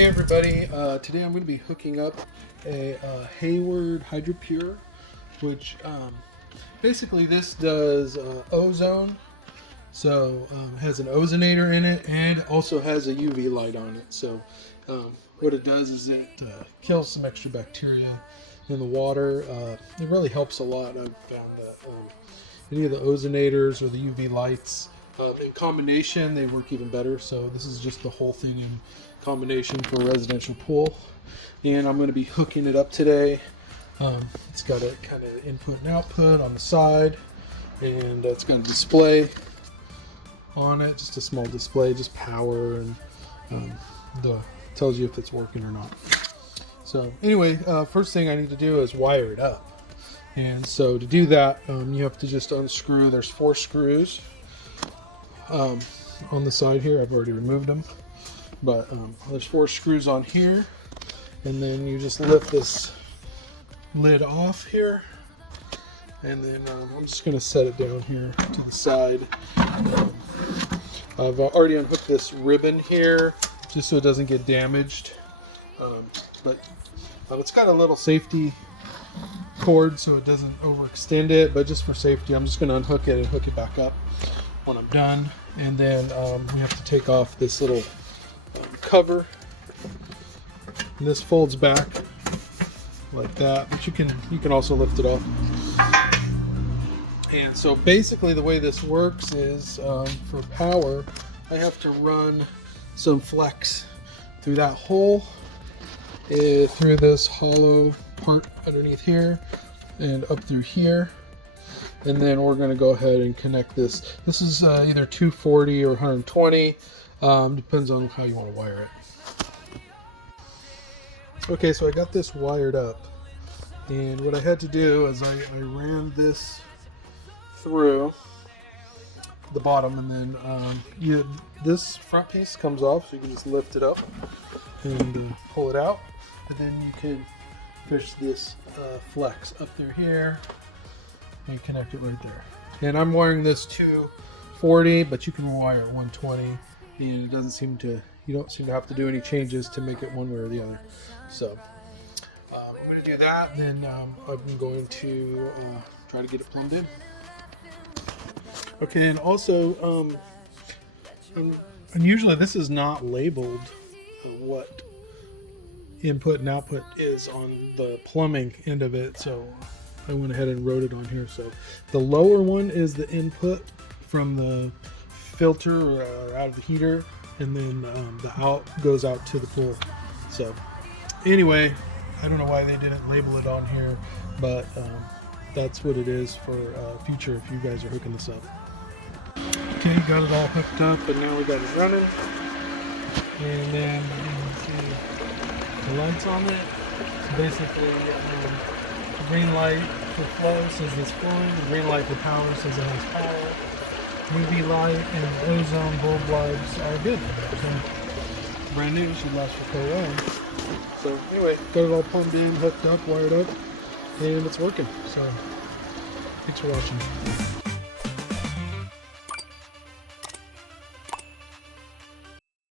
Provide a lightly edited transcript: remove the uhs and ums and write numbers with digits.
Hey everybody, today I'm going to be hooking up a Hayward HydraPure, which basically this does ozone, so has an ozonator in it and also has a UV light on it. So what it does is it kills some extra bacteria in the water. It really helps a lot. I've found that any of the ozonators or the UV lights in combination, they work even better. So this is just the whole thing in combination for a residential pool, and I'm going to be hooking it up today. It's got a kind of input and output on the side, and it's got a display on it, just a small display, just power, and tells you if it's working or not. So anyway, first thing I need to do is wire it up, and so to do that you have to just unscrew. There's 4 screws on the side here. I've already removed them, but there's 4 screws on here, and then you just lift this lid off here, and then I'm just going to set it down here to the side. I've already unhooked this ribbon here just so it doesn't get damaged, but it's got a little safety cord so it doesn't overextend it, but just for safety I'm just going to unhook it and hook it back up when I'm done. And then we have to take off this little cover, and this folds back like that, but you can also lift it off. And so basically the way this works is for power I have to run some flex through that hole, through this hollow part underneath here and up through here, and then we're going to go ahead and connect this. This is either 240 or 120, depends on how you want to wire it. Okay, so I got this wired up, and what I had to do is I ran this through the bottom, and then this front piece comes off, so you can just lift it up and pull it out, and then you can push this flex up through here and connect it right there. And I'm wiring this 240, but you can wire it 120, and it doesn't seem to, you don't seem to have to do any changes to make it one way or the other. So I'm going to do that, and then I'm going to try to get it plumbed in. Okay, and also unusually this is not labeled what input and output is on the plumbing end of it, so I went ahead and wrote it on here. So the lower one is the input from the filter or out of the heater, and then the out goes out to the pool. So anyway, I don't know why they didn't label it on here, but that's what it is for future if you guys are hooking this up. Okay, got it all hooked up, and now we got it running, and then you can see the lights on it. So basically the green light for flow says it's flowing, the green light for power says it has power, UV light and ozone bulb lights are good. So brand new, should last for quite a while. So anyway, got it all plumbed in, hooked up, wired up, and it's working. So thanks for watching.